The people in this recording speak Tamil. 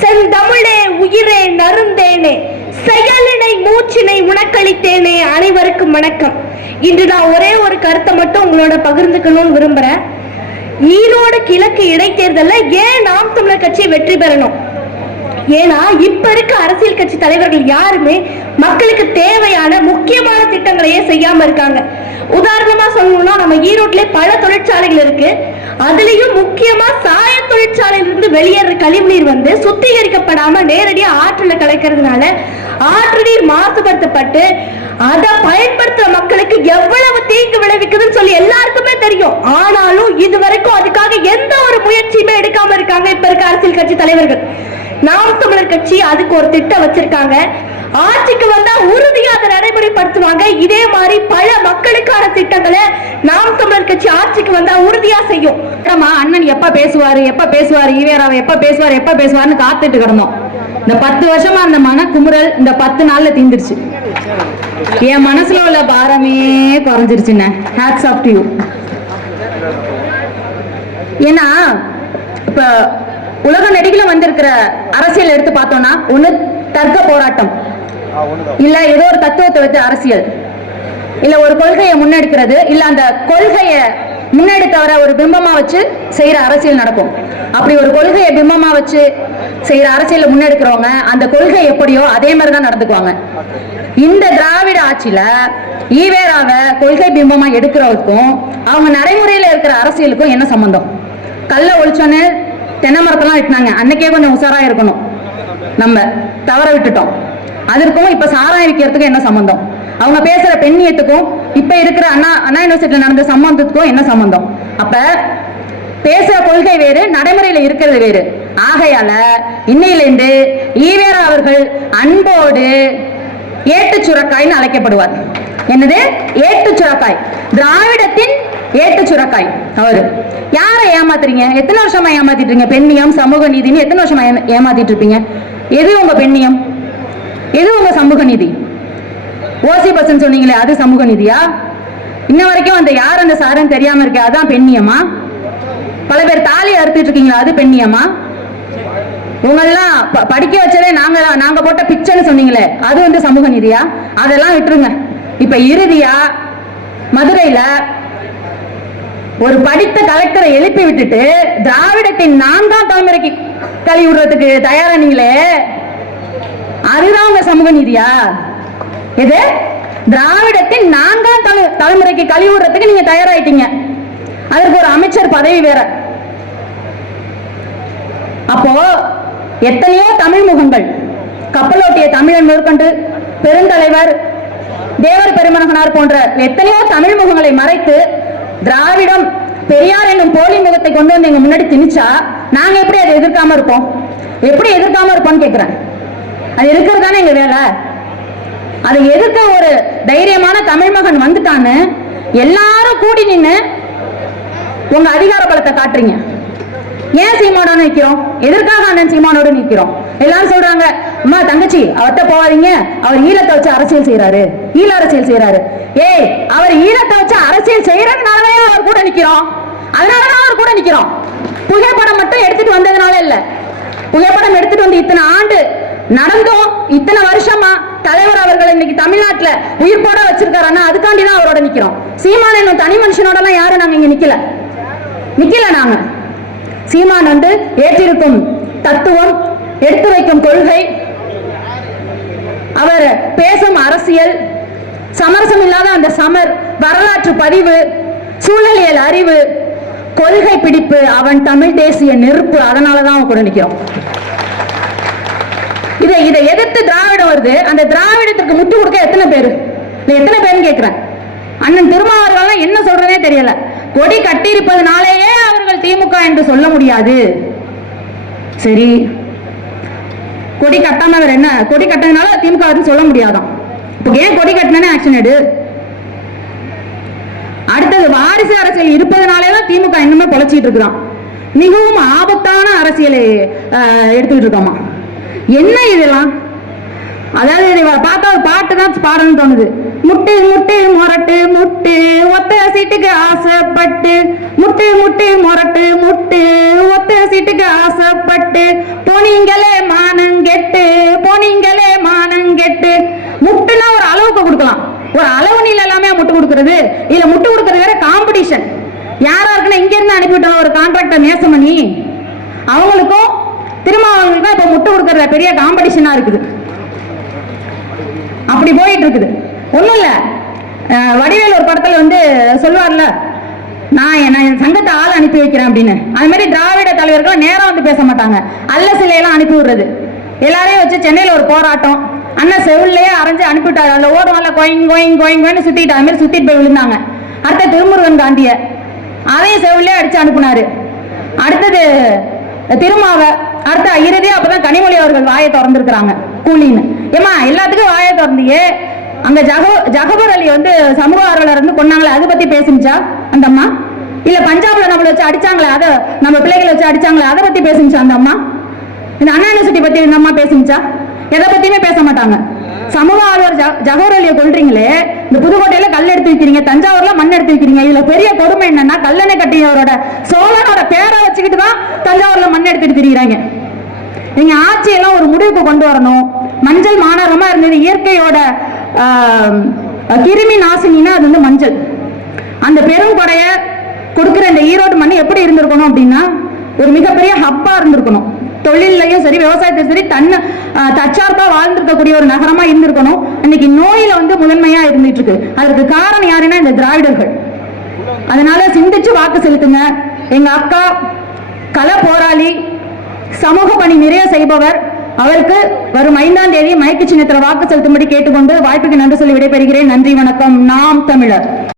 செந்தமிழே உயிரே நருந்தேனே. செயலினை மூச்சினை உனக்களித்தேனே அனைவருக்கும் வணக்கம். இன்று நான் ஒரே ஒரு கருத்தை மட்டும் உங்களோட பகிர்ந்துக்கணும்னு விரும்புறேன். ஈரோடு கிழக்கு இடைத்தேர்தலில் ஏன் நாம் தமிழர் கட்சி வெற்றி பெறணும்? ஏன்னா இப்ப இருக்க அரசியல் கட்சி தலைவர்கள் யாருமே மக்களுக்கு தேவையான முக்கியமான திட்டங்களையே செய்யாம இருக்காங்க. உதாரணமா சொல்லணும்னா நம்ம ஈரோட்ல பல தொழிற்சாலைகள் இருக்கு. அதுலயும் முக்கியமா சாய தொழிற்சாலையில இருந்து வெளியேற கழிவுநீர் வந்து சுத்திகரிக்கப்படாம நேரடியா ஆற்றுல கலக்கிறதுனால ஆற்று நீர் மாசுபடுத்தப்பட்டு அதை பயன்படுத்துற மக்களுக்கு எவ்வளவு தீங்கு விளைவிக்குதுன்னு சொல்லி எல்லாருக்குமே தெரியும். ஆனாலும் இது வரைக்கும் அதுக்காக எந்த ஒரு முயற்சியுமே எடுக்காம இருக்காங்க இப்ப இருக்க அரசியல் கட்சி தலைவர்கள். நாம் தமிழர் கட்சி அதுக்கு ஒரு திட்டம் வச்சிருக்காங்க. ஆட்சிக்கு வந்தா உறுதியா அதை நடைமுறைப்படுத்துவாங்க. இதே மாதிரி பல மக்களுக்கான திட்டங்களை நாம் தமிழர் கட்சி ஆட்சிக்கு சதியா செய்யும்? அப்புறமா அண்ணன் எப்ப பேசுவாரு எப்ப பேசுவாரு ஈவேராவை எப்ப பேசுவாரு எப்ப பேசுவாருன்னு காத்துட்டு கிடந்தோம். இந்த பத்து வருஷமா அந்த மன குமுறல் இந்த பத்து நாள்ல தீந்துருச்சு. என் மனசுல உள்ள பாரமே குறைஞ்சிருச்சுண்ணே. ஹேட்ஸ் ஆஃப் டு யூ ஏன்னா இப்ப உலக நடிகளை வந்திருக்கிற அரசியல் எடுத்து பார்த்தோம்னா ஒண்ணு தர்க்க போராட்டம். இல்ல ஏதோ ஒரு தத்துவத்தை வச்சு அரசியல். இல்ல ஒரு கொள்கையை முன்னெடுக்கிறது. இல்ல அந்த கொள்கையை முன்னெடுத்தவரை ஒரு பிம்பமா வச்சு செய்யற அரசியல் நடக்கும். அப்படி ஒரு கொள்கையை பிம்பமா வச்சு செய்யற அரசியலை முன்னெடுக்கிறவங்க அந்த கொள்கை எப்படியோ அதே மாதிரி தான் நடந்துக்குவாங்க. இந்த திராவிட ஆட்சியில ஈவேராவை கொள்கை பிம்பமா எடுக்கிறவருக்கும் அவங்க நடைமுறையில இருக்கிற அரசியலுக்கும் என்ன சம்பந்தம்? கல்ல ஒழிச்சோன்னு தென்னை மரத்தெல்லாம் வெட்டினாங்க. அன்னைக்கே கொஞ்சம் உசாரா இருக்கணும். நம்ம தவற விட்டுட்டோம். அதற்கும் இப்ப சாராயம் விற்கிறதுக்கும் என்ன சம்பந்தம்? அவங்க பேசுற பெண்ணியத்துக்கும் இப்ப இருக்கிற அண்ணா அண்ணா யூனிவர்சிட்டியில நடந்த சம்பந்தத்துக்கும் என்ன சம்பந்தம்? அப்ப பேசுற கொள்கை வேறு நடைமுறையில இருக்கிறது வேறு. ஆகையால இன்னையிலிருந்து ஈவேரா அவர்கள் அன்போடு ஏட்டு சுரக்காய்னு அழைக்கப்படுவார். என்னது? ஏட்டு சுரக்காய் திராவிடத்தின் ஏட்டு சுரக்காய் அவரு. யாரை ஏமாத்துறீங்க? எத்தனை வருஷமா ஏமாத்திட்டு இருக்கீங்க? பெண்ணியம் சமூக நீதினு எத்தனை வருஷமா ஏமாத்திட்டு இருப்பீங்க? எது உங்க பெண்ணியம்? எது உங்க சமூக நீதி? ஓசி பஸ்ன்னு சொன்னீங்களே அது சமூக நீதியா? இன்ன வரைக்கும் அந்த யார் அந்த சாருன்னு தெரியாம இருக்கே அதான் பெண்ணியமா? பல பேர் தாலி அறுத்துட்டு இருக்கீங்களா அது பெண்ணியமா? உங்களெல்லாம் ப- படிக்க வச்சதே நாங்க நாங்க போட்ட பிச்சைன்னு சொன்னீங்களே அது வந்து சமூக நீதியா? அதெல்லாம் விட்டுருங்க. இப்ப இறுதியா மதுரையில ஒரு படித்த கலெக்டரை எழுப்பி விட்டுட்டு திராவிடத்தின் நான்காம் தலைமுறைக்கு கழுவி தயாரானீங்களே அதுதான் உங்க சமூக நீதியா? இது திராவிடத்தின் நான்காம் தலை- தலைமுறைக்கு கழுவி விடுறதுக்கு நீங்க தயாராயிட்டீங்க. அதற்கு ஒரு அமைச்சர் பதவி வேற. அப்போ எத்தனையோ தமிழ் முகங்கள் கப்பலோட்டிய தமிழன் மேற்கொண்டு பெருந்தலைவர் தேவர் பெருமனகனார் போன்ற எத்தனையோ தமிழ் முகங்களை மறைத்து திராவிடம் பெரியார் என்னும் போலி முகத்தை கொண்டு வந்து எங்க முன்னாடி திணிச்சா நாங்க எப்படி அதை எதிர்க்காம இருப்போம்? எப்படி எதிர்க்காம இருப்போம்னு கேக்குறேன். அது இருக்கிறது தானே எங்க வேலை? அதை எதிர்க்க ஒரு தைரியமான தமிழ் மகன் வந்துட்டான்னு எல்லாரும் கூடி நின்னு உங்க அதிகார பலத்தை காட்டுறீங்க. ஏன் சீமானோட நிக்கிறோம்? எதற்காக அண்ணன் சீமானோட நிக்கிறோம்? எல்லாரும் சொல்றாங்க அம்மா தங்கச்சி அவர்கிட்ட போகாதீங்க. அவர் ஈழத்தை வச்சு அரசியல் செய்யறாரு ஈழ அரசியல் செய்யறாரு ஏய் அவர் ஈழத்தை வச்சு அரசியல் செய்யறதுனாலதான் அவர் கூட நிக்கிறோம். அதனாலதான் அவர் கூட நிக்கிறோம். புகைப்படம் மட்டும் எடுத்துட்டு வந்ததுனால இல்ல. புகைப்படம் எடுத்துட்டு வந்து இத்தனை ஆண்டு நடந்தோம். இத்தனை வருஷமா தலைவர் அவர்கள் இன்னைக்கு தமிழ்நாட்டுல உயிர்ப்போட வச்சிருக்காருன்னா அதுக்காண்டி தான் அவரோட நிக்கிறோம். சீமான் என்னும் தனி மனுஷனோட எல்லாம் யாரும் நாங்க இங்க நிக்கல. நிக்கல நாங்க. சீமான் வந்து ஏற்றிருக்கும் தத்துவம் எடுத்து வைக்கும் கொள்கை அவர் பேசும் அரசியல் சமரசம் இல்லாத அந்த சமர் வரலாற்று பதிவு சூழலியல் அறிவு கொள்கை பிடிப்பு அவன் தமிழ் தேசிய நெருப்பு அதனாலதான் அவன் கூட நிக்கிறோம். இதை இதை எதிர்த்து திராவிடம் வருது. அந்த திராவிடத்திற்கு முட்டு கொடுக்க எத்தனை பேரு? எத்தனை பேருன்னு கேட்குறேன். அண்ணன் திருமாவர்கள் என்ன சொல்றதே தெரியல. கொடி கட்டியிருப்பதனாலேயே அவர்கள் திமுக என்று சொல்ல முடியாது. சரி. கொடி கட்டாமவர் என்ன கொடி கட்டதுனால திமுக சொல்ல முடியாதான். இப்போ ஏன் கொடி கட்டினே ஆக்ஷன் எடு. அடுத்தது வாரிசு அரசியல் இருப்பதனாலே தான் திமுக இன்னுமே பொழைச்சிட்டு இருக்கிறான். மிகவும் ஆபத்தான அரசியலை எடுத்துக்கிட்டு இருக்கோமா? என்ன இதெல்லாம்? அதாவது இதை பார்த்தா ஒரு பாட்டு தான் பாடணும்னு தோணுது. முட்டு முட்டு முரட்டு முட்டு ஒத்த சீட்டுக்கு ஆசைப்பட்டு. முட்டு முட்டு முரட்டு முட்டு ஒத்த சீட்டுக்கு ஆசைப்பட்டு. போனீங்களே மானங்கெட்டு போனீங்களே மானங்கெட்டு முட்டுனா ஒரு அளவுக்கு கொடுக்கலாம். ஒரு அளவு நீல எல்லாமே முட்டு கொடுக்கறது? இல்ல முட்டு கொடுக்கறது வேற காம்படிஷன் யாரா இருக்குன்னா இங்க இருந்து அனுப்பிவிட்டோம் ஒரு கான்ட்ராக்டர் நேசமணி. அவங்களுக்கும் திருமாவளவங்களுக்கும் இப்போ முட்டு கொடுக்கறதுல பெரிய காம்படிஷனாக இருக்குது. அப்படி போயிட்டு இருக்குது. ஒன்றும் இல்லை. வடிவேல் ஒரு படத்தில் வந்து சொல்லுவார்ல நான் என்ன என் சங்கத்தை ஆள் அனுப்பி வைக்கிறேன் அப்படின்னு. அது மாதிரி திராவிட தலைவர்கள் நேரம் வந்து பேச மாட்டாங்க. அல்ல சிலையெல்லாம் அனுப்பி விடுறது. எல்லாரையும் வச்சு சென்னையில் ஒரு போராட்டம். அண்ணன் செவிலே அரைஞ்சு அனுப்பிவிட்டாரு. அதுல ஓடுவான்ல கோயிங் கோயிங் கோயிங் கோயின்னு சுத்திட்டு அது மாதிரி சுத்திட்டு போய் விழுந்தாங்க. அடுத்த திருமுருகன் காந்திய. அதையும் செவிலே அடிச்சு அனுப்புனாரு. அடுத்தது திருமாவை அடுத்த இறுதி அப்பதான் கனிமொழி அவர்கள் வாயை திறந்திருக்கிறாங்க கூலின்னு. ஏமா எல்லாத்துக்கும் வாயை திறந்தியே. அங்க ஜக ஜகபர் அலி வந்து சமூக ஆர்வலர் இருந்து கொண்டாங்களே அதை பத்தி பேசுனுச்சா அந்த அம்மா இல்ல பஞ்சாப்ல நம்மளை வச்சு அடிச்சாங்களே அத நம்ம பிள்ளைகளை வச்சு அடிச்சாங்களே அதை பத்தி பேசுனுச்சா அந்த அம்மா இந்த அண்ணா யூனிவர்சிட்டி பத்தி இந்த அம்மா பேசுனுச்சா? எதை பத்தியுமே பேச மாட்டாங்க. சமூக ஆர்வலர் ஜ- அலியை கொள்றீங்களே இந்த புதுக்கோட்டையில கல் எடுத்து வைக்கிறீங்க தஞ்சாவூர்ல மண் எடுத்து வைக்கிறீங்க இதுல பெரிய கொடுமை என்னன்னா கல்லணை கட்டியவரோட சோழனோட பேரை வச்சுக்கிட்டு தான் தஞ்சாவூர்ல மண் எடுத்துட்டு திரியிறாங்க. நீங்க ஆட்சியெல்லாம் ஒரு முடிவுக்கு கொண்டு வரணும். மஞ்சள் மாநகரமா இருந்தது. இயற்கையோட கிருமி நாசினா அது வந்து மஞ்சள். அந்த பெரும் கொடைய கொடுக்குற இந்த ஈரோடு மண் எப்படி இருந்திருக்கணும் அப்படின்னா ஒரு மிகப்பெரிய ஹப்பா இருந்திருக்கணும். தொழிலையும் சரி விவசாயத்தையும் சரி தன்னை ஆஹ், தற்சார்பா வாழ்ந்திருக்கக்கூடிய ஒரு நகரமா இருந்திருக்கணும். இன்னைக்கு நோயில வந்து முதன்மையா இருந்துட்டு இருக்கு அதற்கு காரணம் யாருன்னா இந்த திராவிடர்கள். அதனால சிந்திச்சு வாக்கு செலுத்துங்க. எங்க அக்கா கள போராளி சமூக பணி நிறைய செய்பவர். அவருக்கு வரும் ஐந்தாம் தேதி மயக்கு சின்னத்தில் வாக்கு செலுத்தும்படி கேட்டுக்கொண்டு வாய்ப்புக்கு நன்றி சொல்லி விடைபெறுகிறேன். நன்றி வணக்கம். நாம் தமிழர்.